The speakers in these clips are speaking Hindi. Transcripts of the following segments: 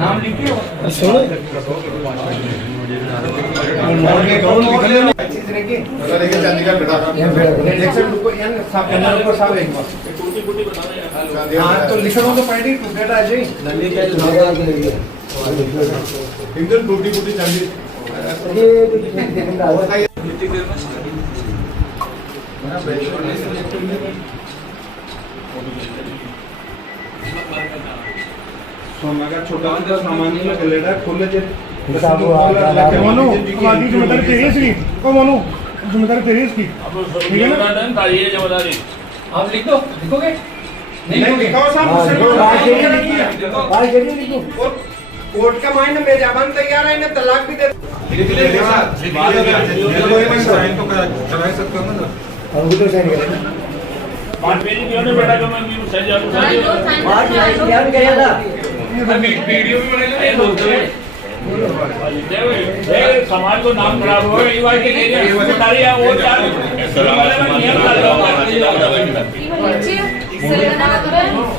नाम लिखिए सुनो तो लिखो तो पढ़ी टुकड़ा आ जाए एकदम टूटी फूटी चांदी सोना का छोटा मोटा सामान नहीं लगेगा खोले जे मोनू हमारी जिम्मेदारी तेरी है इसकी को मोनू जिम्मेदारी तेरी है इसकी ठीक है ना ये जिम्मेदारी आप लिख दो लिखोगे नहीं लिखा साहब कोर्ट का माइंड में जबान तैयार है इन्हें तलाक भी दे साइन तो करा सकते हो ना अंगूठे साइन करें बात मेरी क्यों नहीं बेटा मैं सही जाऊं बात क्या करेगा था वीडियो भी बनेगा समाज को नाम खराब हो ये बात के लिए जिम्मेदारी है वो क्या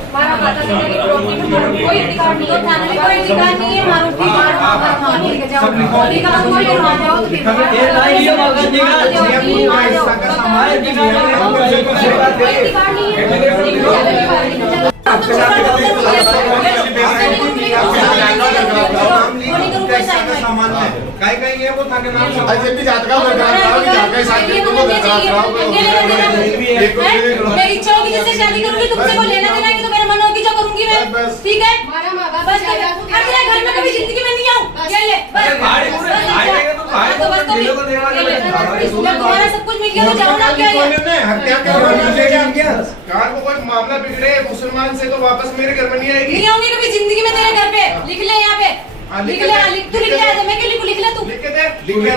हमारा माता पिता की प्रॉपर्टी में कोई अधिकार नहीं है, थाने में कोई अधिकार नहीं है, मारूति थाने लेके जाओ, अधिकार कोई नहीं आ जाओ, कोई अधिकार नहीं है, सामान है काय काय ये वो था के नाम मैं इच्छा होगी जिससे शादी करूंगी तुमसे को लेना देना कि तो मेरा मन होगी जो करूंगी मैं ठीक है बस तेरे घर में कभी जिंदगी में नहीं आऊं ये ले बस तुम्हारा सब कुछ मिल गया तो जाओ ना क्या हत्या कार को कोई मामला बिगड़े मुसलमान से तो वापस मेरे घर में नहीं आएगी नहीं आऊंगी कभी जिंदगी में तेरे घर पे लिख ले यहाँ पे लिख ले तू लिख ले मैं क्यों लिखूं लिख ले तू लिख के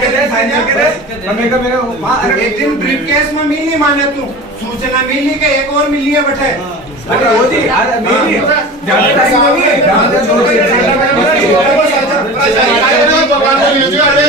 दे साइन करके दे हमें का मेरा एक दिन ब्रीफ केस में मिल नहीं माने तू सूचना मिली के एक और मिली है बैठे अरे वो जी अरे मिली ज्यादा टाइम नहीं है भगवान को ले जाओ अरे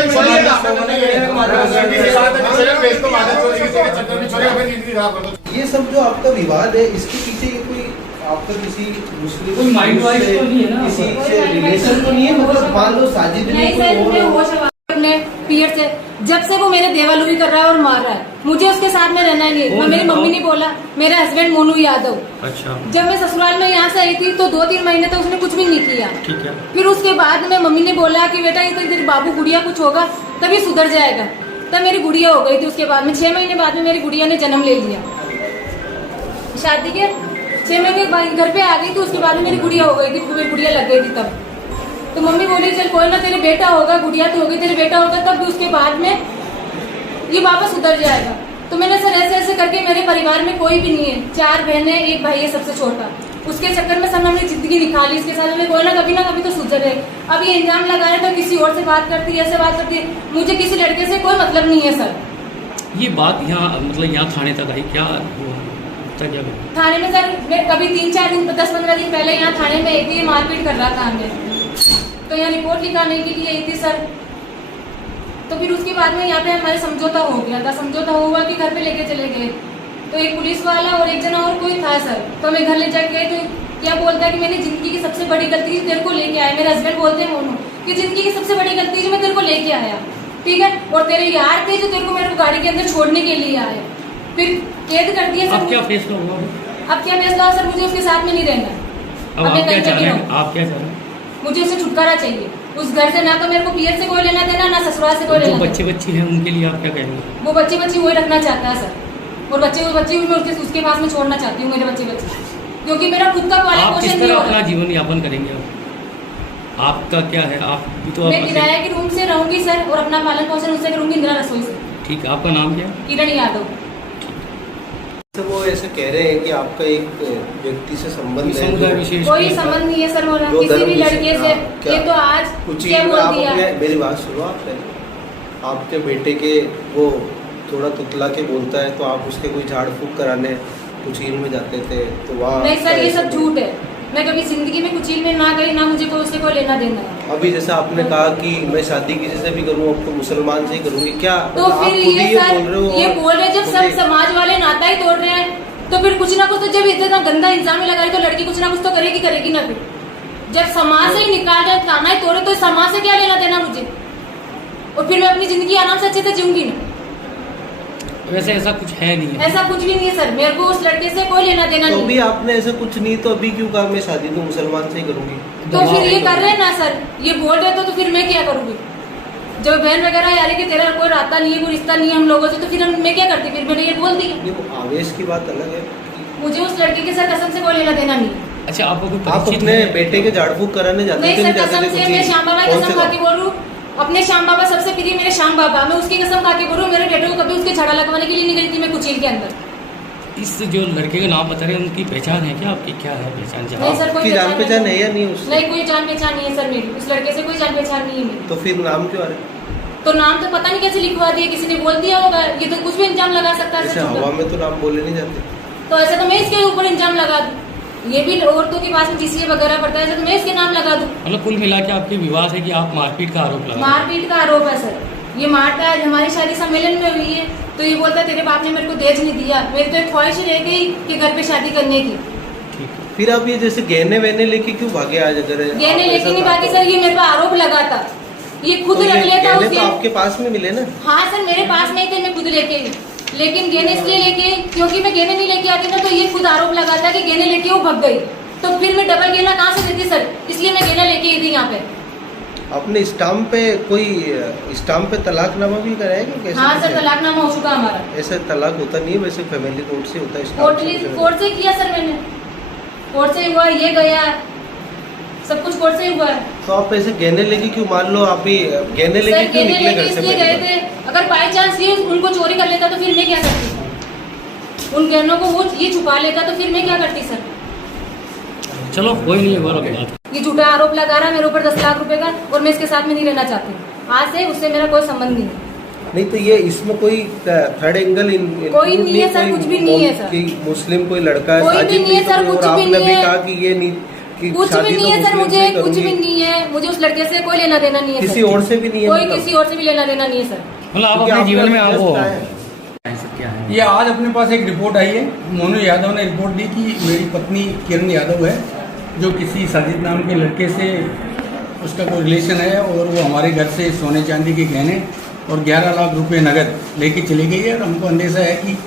ये सब जो आपका विवाद है इसके पीछे कोई आपका किसी मुस्लिम कोई माइंड वाइज तो नहीं है ना किसी से रिलेशन तो नहीं है मतलब मान लो साजिद नहीं सर मैं होश अपने पीर से जब से वो मेरे देवालूरी कर रहा है और मार रहा है मुझे उसके साथ में रहना नहीं है मेरी मम्मी ने बोला मेरा हस्बैंड मोनू यादव अच्छा जब मैं ससुराल में यहाँ से आई थी तो 2-3 महीने तक उसने कुछ भी नहीं किया ठीक है फिर उसके बाद में मम्मी ने बोला कि बेटा ये तो तेरी बाबू गुड़िया कुछ होगा तभी सुधर जाएगा तब मेरी गुड़िया हो गई थी उसके बाद में 6 महीने बाद में मेरी गुड़िया ने जन्म ले लिया शादी के 6 महीने घर पे आ गई तो उसके बाद में मेरी गुड़िया हो गई थी मेरी गुड़िया लग गई थी तब तो मम्मी बोली चल कोई ना तेरे बेटा होगा गुड़िया तो होगी तेरे बेटा होगा तब भी उसके बाद में ये वापस उतर जाएगा तो मैंने सर ऐसे ऐसे करके मेरे परिवार में कोई भी नहीं है 4 बहनें 1 भाई है सबसे छोटा उसके चक्कर में सब हमने जिंदगी निकाली इसके साथ में कोई ना कभी तो सुधर है अब ये इंजाम लगाया तो किसी और से बात करती है ऐसे बात करती है मुझे किसी लड़के से कोई मतलब नहीं है सर ये बात यहाँ मतलब यहाँ थाने तक आई क्या थाने में सर मैं कभी 3-4 दिन 10-15 दिन पहले यहाँ थाने में आई थी मारपीट कर रहा था हमें तो यहाँ रिपोर्ट लिखाने के लिए आई थी सर तो फिर उसके बाद में यहाँ पे हमारे समझौता हो गया था समझौता हुआ कि घर पे लेके चले गए तो एक पुलिस वाला और एक जना और कोई था सर तो हमें घर ले जाके गए तो क्या बोलता है कि मैंने जिंदगी की सबसे बड़ी गलती तेरे को लेके आया मेरे हस्बैंड बोलते हैं मोनू कि जिंदगी की सबसे बड़ी गलती मैं तेरे को लेके आया ठीक है और तेरे यार थे जो तेरे को मेरे को गाड़ी के अंदर छोड़ने के लिए आए फिर कैद कर दिया सर क्या फैसला होगा अब क्या फैसला सर मुझे उसके साथ में नहीं रहना अब आप क्या चाह रहे हैं आप क्या चाह रहे हैं मुझे उसे छुटकारा चाहिए उस घर से ना तो मेरे को पीएस से कोई लेना देना ना ससुराल से कोई लेना बच्चे हैं उनके लिए आप क्या कहेंगे वो बच्चे वही रखना चाहता है सर और बच्चे मैं उसके पास में छोड़ना चाहती हूँ मेरे बच्चे क्योंकि मेरा खुद का पालन पोषण नहीं हो रहा अपना जीवन यापन करेंगे आपका क्या है आप भी तो मैं किराए के रूम से रहूंगी सर और अपना पालन पोषण उससे करूंगी इंदिरा रसोई से ठीक है आपका नाम क्या किरण यादव तो वो ऐसे कह रहे हैं कि आपका एक व्यक्ति से संबंध है कोई संबंध नहीं है सर मोरा किसी भी लड़के से ये तो आज क्या बोल दिया मेरी बात सुनो आपने आपके बेटे के वो थोड़ा तुतला के बोलता है तो आप उसके कोई झाड़ फूक कराने कुचील में जाते थे तो वहाँ नहीं सर ये सब झूठ है मैं कभी जिंदगी में कुचील में ना गई ना मुझे कोई उससे कोई लेना देना है अभी जैसे आपने कहा कि मैं शादी किसी से भी करूँ आपको मुसलमान से ही करूँगी क्या तो फिर ये बोल रहे जब सब समाज वाले नाता ही तोड़ रहे हैं तो फिर कुछ ना कुछ तो जब इतना गंदा इंजाम लगाई तो लड़की कुछ ना कुछ तो करेगी ना फिर जब समाज से ही निकाल रहे खाना ही तोड़े तो समाज से क्या लेना देना मुझे, और फिर मैं अपनी जिंदगी आराम से अच्छे से जीऊंगी ना। वैसे ऐसा कुछ है नहीं है। ऐसा कुछ भी नहीं है सर, मेरे को उस लड़के से कोई लेना देना तो नहीं। भी आपने ऐसा कुछ नहीं, तो अभी क्यों कहा मैं शादी तो मुसलमान से ही करूंगी? तो फिर ये कर रहे हैं ना सर, ये बोल रहे तो फिर मैं क्या करूंगी? जब बहन वगैरह यार कि तेरा कोई रास्ता नहीं है, कोई रिश्ता नहीं है हम लोगों से, तो फिर मैं क्या करती? फिर मैंने ये बोल दी। नहीं, वो आवेश की बात अलग है। मुझे उस लड़के के साथ कसम से कोई लेना देना नहीं है। अच्छा, आपको कोई आप परिचित अपने है? बेटे के झाड़ फूक कराने जाते नहीं थे? सर, कसम से मैं श्याम बाबा की कसम खा के बोल रहा हूँ, अपने श्याम बाबा सबसे प्रिय मेरे श्याम बाबा, मैं उसकी कसम खा के बोल रहा हूँ, मेरे बेटे को कभी उसके झाड़ा लगवाने के लिए नहीं गई थी मैं कुचील के अंदर। इस जो लड़के का नाम बता रहे हैं उनकी पहचान है क्या आपकी? क्या है पहचान? नहीं सर, कोई आपकी जान पहचान है या नहीं उससे? नहीं, कोई जान पहचान नहीं है सर मेरी, उस लड़के से कोई जान पहचान नहीं है मेरी। तो फिर नाम क्यों आ रहा है? तो नाम तो पता नहीं कैसे लिखवा दिया, किसी ने बोल दिया होगा, ये तो कुछ भी इंजाम लगा सकता है ऐसे सर। हवा में तो नाम बोले नहीं जाते। तो ऐसे तो मैं इसके ऊपर इंजाम लगा दूं, ये भी औरतों के पास में जीसीए वगैरह पड़ता है, ऐसे तो मैं इसके नाम लगा दूं। मतलब कुल मिला के आपके विवाद है कि आप मारपीट का आरोप लगा? मारपीट का आरोप है सर, ये मारता है। हमारी शादी सम्मेलन में हुई है तो ये बोलता है तेरे बाप ने मेरे को दहेज नहीं दिया, मेरी तो एक ख्वाहिश रह गई कि घर पे शादी करने की। ठीक है। फिर आप ये जैसे गहने वहने लेके क्यों भागे आज? अगर गहने लेके नहीं भागी सर, ये मेरे को आरोप लगा था, ये खुद रख लेता गहने उसके। तो आपके पास में मिले ना? हाँ सर, मेरे पास नहीं थे, मैं खुद लेके आई। लेकिन गहने इसलिए लेके, क्योंकि मैं गहने नहीं लेके आती ना, तो ये खुद आरोप लगाता कि गहने लेके वो भग गई, तो फिर मैं डबल गहना कहाँ से देती सर, इसलिए मैं गहना लेके आई थी यहाँ पे। अपने स्टाम्प पे कोई स्टाम्प पे तलाकनामा भी कराया क्या? कैसे? हाँ सर, तलाकनामा हो चुका हमारा। ऐसे तलाक होता नहीं है वैसे, फैमिली कोर्ट से होता है। स्टाम्प से। कोर्ट से किया सर मैंने, कोर्ट से हुआ, ये गया, सब कुछ कोर्ट से हुआ है। तो आप ऐसे गहने लेके क्यों? मान लो आप ही गहने सर लेके क्यों गहने निकले लेके घर से? इसलिए गए थे, अगर बाई चांस ये उनको चोरी कर लेता तो फिर मैं क्या करती? उन गहनों को वो ये छुपा लेता तो फिर मैं क्या करती सर? चलो कोई नहीं हुआ बात। ये झूठा आरोप लगा रहा है मेरे ऊपर 10 लाख रुपए का, और मैं इसके साथ में नहीं रहना चाहती। आज से उससे मेरा कोई संबंध नहीं है। नहीं तो ये इसमें कोई थर्ड एंगल कोई नहीं है सर, कुछ भी नहीं है सर। कि मुस्लिम कोई लड़का है, कोई भी साजिद नहीं है सर, तो कुछ और भी आपने नहीं भी है। कहा कि ये नहीं कि कुछ भी शादी नहीं तो है सर, मुस्लिम मुझे से कुछ करूंगी। भी नहीं है, मुझे उस लड़के से कोई लेना देना नहीं है किसी सर। और से भी नहीं है? कोई मतलब? किसी और से भी लेना देना नहीं है सर। मतलब आप क्योंकि अपने आपने जीवन में व्यस्त आपको है। क्या है? ये आज अपने पास एक रिपोर्ट आई है, मोनू यादव ने रिपोर्ट दी कि मेरी पत्नी किरण यादव है, जो किसी साजिद नाम के लड़के से उसका कोई रिलेशन है, और वो हमारे घर से सोने चांदी के गहने और 11 लाख रुपए नगद लेके चली गई है। और हमको अंदेशा है कि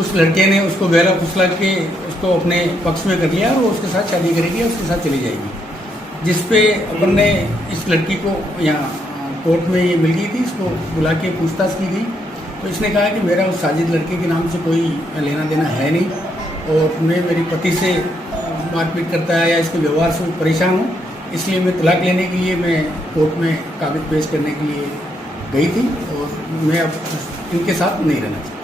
उस लड़के ने उसको गहरा फुसला के उसको अपने पक्ष में कर लिया और वो उसके साथ शादी करेगी, उसके साथ चली जाएगी। जिस पे अपन ने इस लड़की को यहाँ कोर्ट में ये मिल गई थी, इसको बुला के पूछताछ की गई, तो इसने कहा कि मेरा उस साजिद लड़के के नाम से कोई लेना देना है नहीं, और मैं मेरी पति से मारपीट करता है या इसके व्यवहार से परेशान हूँ, इसलिए मैं तलाक लेने के लिए मैं कोर्ट में कागज पेश करने के लिए गई थी, और मैं अब इनके साथ नहीं रहना चाहती।